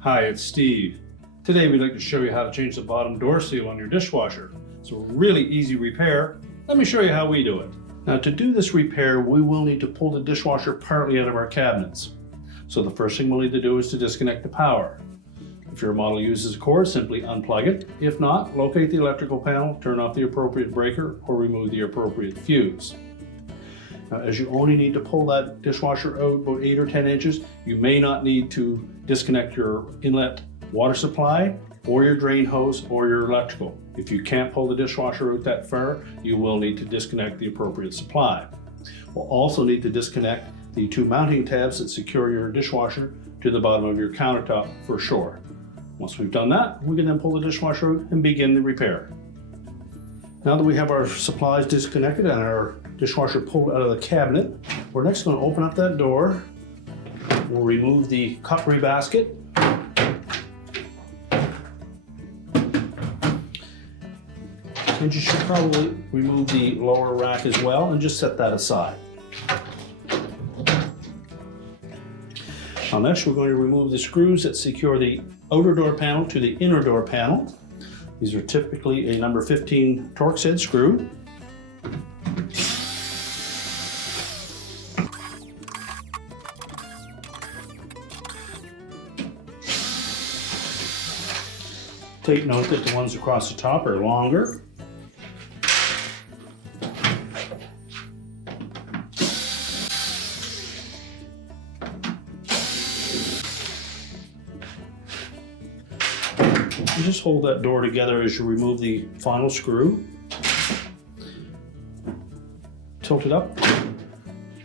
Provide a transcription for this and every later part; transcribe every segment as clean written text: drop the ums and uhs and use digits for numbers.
Hi, it's Steve. Today we'd like to show you how to change the bottom door seal on your dishwasher. It's a really easy repair. Let me show you how we do it. Now, to do this repair, we will need to pull the dishwasher partly out of our cabinets. So the first thing we'll need to do is to disconnect the power. If your model uses a cord, simply unplug it. If not, locate the electrical panel, turn off the appropriate breaker, or remove the appropriate fuse. Now, as you only need to pull that dishwasher out about 8 or 10 inches, you may not need to disconnect your inlet water supply or your drain hose or your electrical. If you can't pull the dishwasher out that far, you will need to disconnect the appropriate supply. We'll also need to disconnect the 2 mounting tabs that secure your dishwasher to the bottom of your countertop for sure. Once we've done that, we can then pull the dishwasher out and begin the repair. Now that we have our supplies disconnected and our dishwasher pulled out of the cabinet, we're next going to open up that door. We'll remove the cutlery basket. And you should probably remove the lower rack as well and just set that aside. Now next, we're going to remove the screws that secure the outer door panel to the inner door panel. These are typically a number 15 Torx head screw. Take note that the ones across the top are longer. And just hold that door together as you remove the final screw. Tilt it up,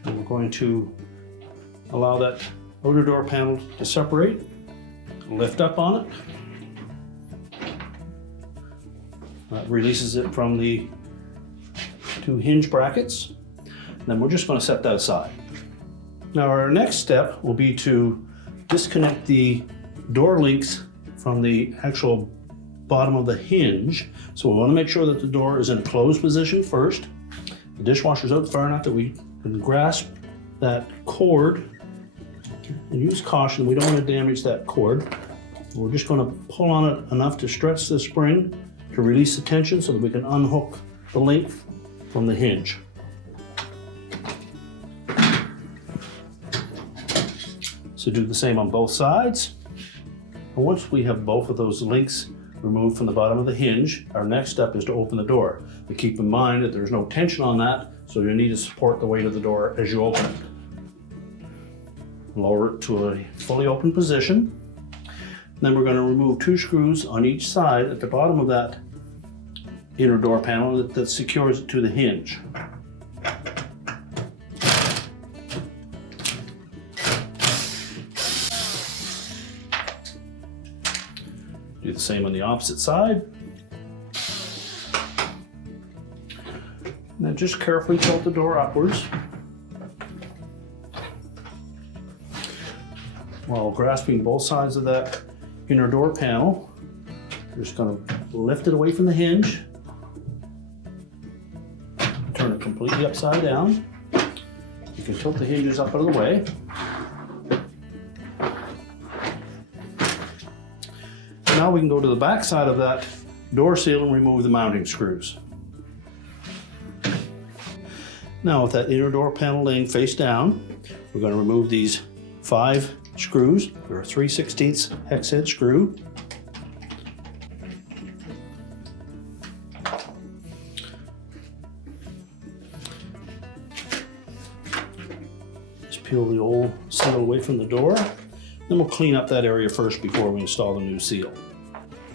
and we're going to allow that outer door panel to separate. Lift up on it. That releases it from the 2 hinge brackets. Then we're just going to set that aside. Now our next step will be to disconnect the door links from the actual bottom of the hinge. So we want to make sure that the door is in a closed position first. The dishwasher's out far enough that we can grasp that cord and use caution. We don't want to damage that cord. We're just going to pull on it enough to stretch the spring to release the tension so that we can unhook the link from the hinge. So do the same on both sides. And once we have both of those links removed from the bottom of the hinge, our next step is to open the door. But keep in mind that there's no tension on that, so you need to support the weight of the door as you open it. Lower it to a fully open position. Then we're going to remove 2 screws on each side at the bottom of that inner door panel that secures it to the hinge. Do the same on the opposite side. And then just carefully tilt the door upwards while grasping both sides of that inner door panel. You're just going to lift it away from the hinge, turn it completely upside down. You can tilt the hinges up out of the way. Now we can go to the back side of that door seal and remove the mounting screws. Now with that inner door panel laying face down, we're going to remove these 5 screws. They're a 3/16 hex head screw. Just peel the old seal away from the door. Then we'll clean up that area first before we install the new seal.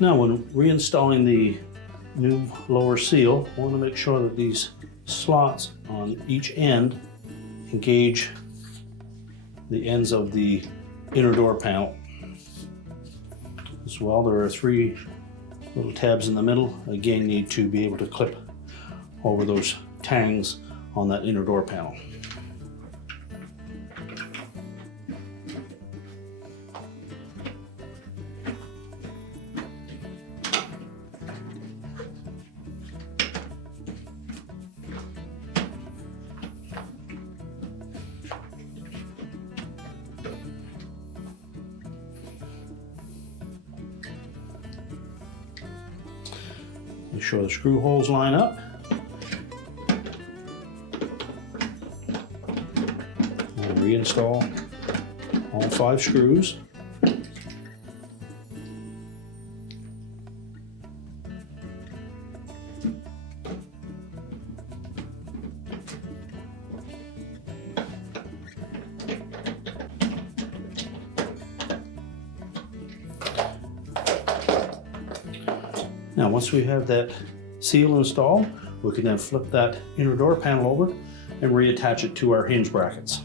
Now when reinstalling the new lower seal, we want to make sure that these slots on each end engage the ends of the inner door panel. As well, there are 3 little tabs in the middle. Again, need to be able to clip over those tangs on that inner door panel. sure the screw holes line up. And reinstall all 5 screws. Now once we have that seal installed, we can then flip that inner door panel over and reattach it to our hinge brackets.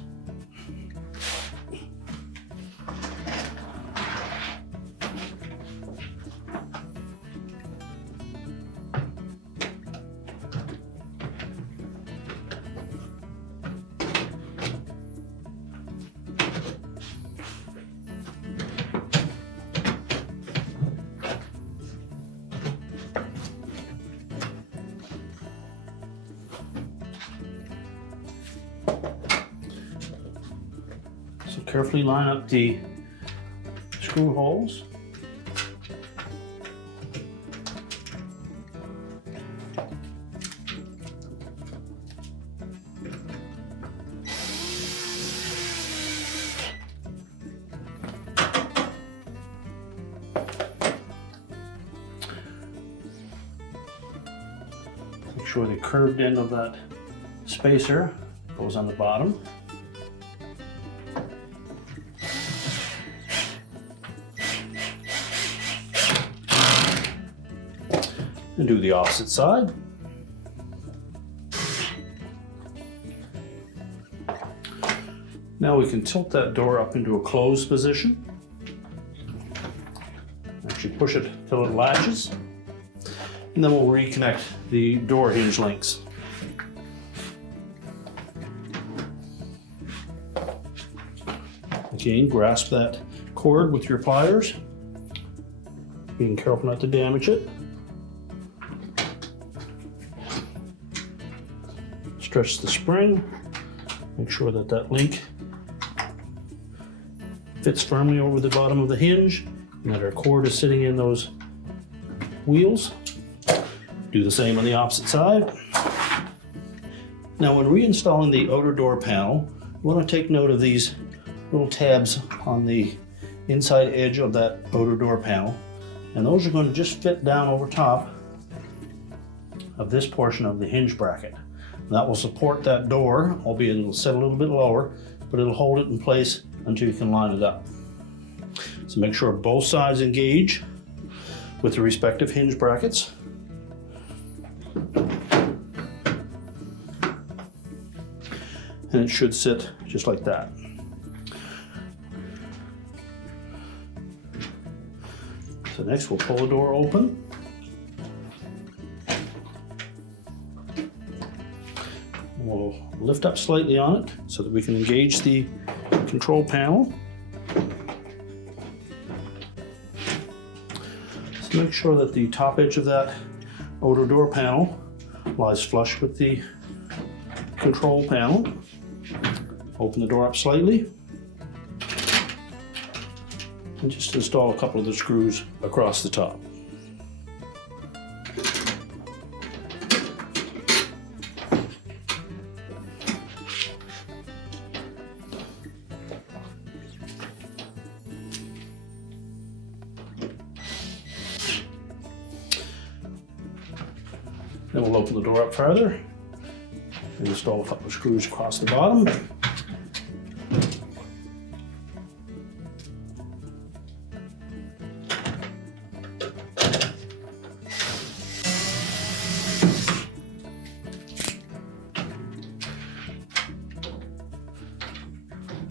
So carefully line up the screw holes. Make sure the curved end of that spacer goes on the bottom. And do the opposite side. Now we can tilt that door up into a closed position. Actually push it till it latches. And then we'll reconnect the door hinge links. Again, grasp that cord with your pliers, being careful not to damage it. Stretch the spring, make sure that that link fits firmly over the bottom of the hinge and that our cord is sitting in those wheels. Do the same on the opposite side. Now when reinstalling the outer door panel, we want to take note of these little tabs on the inside edge of that outer door panel, and those are going to just fit down over top of this portion of the hinge bracket. That will support that door, albeit it'll sit a little bit lower, but it'll hold it in place until you can line it up. So make sure both sides engage with the respective hinge brackets. And it should sit just like that. So next we'll pull the door open. We'll lift up slightly on it so that we can engage the control panel. So make sure that the top edge of that outer door panel lies flush with the control panel. Open the door up slightly and just install a couple of the screws across the top. Then we'll open the door up further and install a couple of screws across the bottom.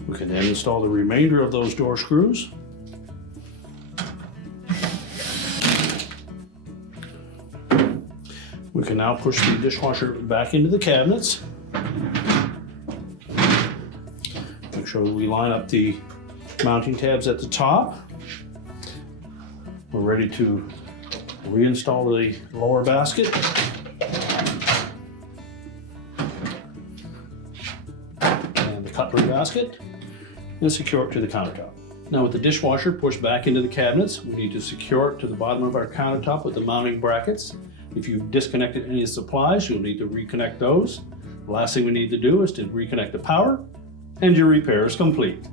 We can then install the remainder of those door screws. We can now push the dishwasher back into the cabinets. Make sure that we line up the mounting tabs at the top. We're ready to reinstall the lower basket. And the cutlery basket, and secure it to the countertop. Now with the dishwasher pushed back into the cabinets, we need to secure it to the bottom of our countertop with the mounting brackets. If you've disconnected any of the supplies, you'll need to reconnect those. The last thing we need to do is to reconnect the power, and your repair is complete.